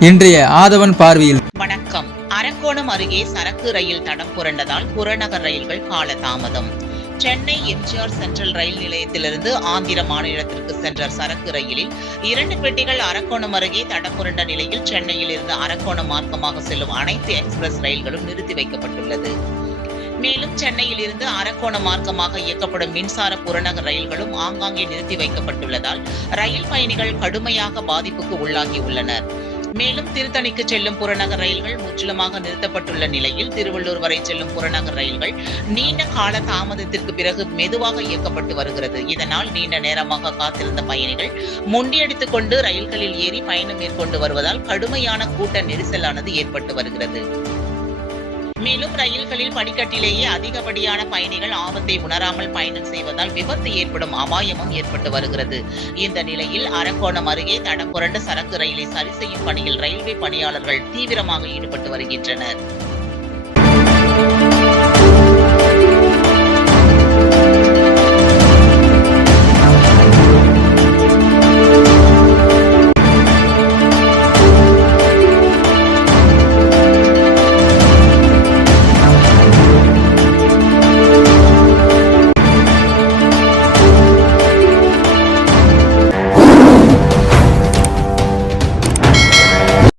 இன்றைய ஆதவன் பார்வையில். வணக்கம். அரக்கோணம் அருகே சரக்கு ரயில் தடம் புரண்டதால் புறநகர் ரயில்கள் கால தாமதம் சென்னை எம்ஜிஆர் சென்ட்ரல் ரயில் நிலையத்திலிருந்து ஆந்திர மாநிலத்திற்கு சென்ற சரக்கு ரயிலில் இரண்டு பெட்டிகள் அரக்கோணம் அருகே தடப்புரண்ட நிலையில் சென்னையில் இருந்து அரக்கோணம் மார்க்கமாக செல்லும் அனைத்து எக்ஸ்பிரஸ் ரயில்களும் நிறுத்தி வைக்கப்பட்டுள்ளது. மேலும் சென்னையில் இருந்து அரக்கோணம் மார்க்கமாக இயக்கப்படும் மின்சார புறநகர் ரயில்களும் ஆங்காங்கே நிறுத்தி வைக்கப்பட்டுள்ளதால் ரயில் பயணிகள் கடுமையாக பாதிப்புக்கு உள்ளாகியுள்ளனர் மேலும் திருத்தணிக்கு செல்லும் புறநகர் ரயில்கள் முற்றிலுமாக நிறுத்தப்பட்டுள்ள நிலையில் திருவள்ளூர் வரை செல்லும் புறநகர் ரயில்கள் நீண்ட கால தாமதத்திற்கு பிறகு மெதுவாக இயக்கப்பட்டு வருகிறது. இதனால் நீண்ட நேரமாக காத்திருந்த பயணிகள் முண்டியடித்துக் கொண்டு ரயில்களில் ஏறி பயணம் மேற்கொண்டு வருவதால் கடுமையான கூட்ட நெரிசலானது ஏற்பட்டு வருகிறது. மேலும் ரயில்களில் படிக்கட்டிலேயே அதிகப்படியான பயணிகள் ஆபத்தை உணராமல் பயணம் செய்வதால் விபத்து ஏற்படும் அபாயமும் ஏற்பட்டு வருகிறது. இந்த நிலையில் அரக்கோணம் அருகே தடம் புரண்ட சரக்கு ரயிலை சரி செய்யும் பணியில் ரயில்வே பணியாளர்கள் தீவிரமாக ஈடுபட்டு வருகின்றனர்.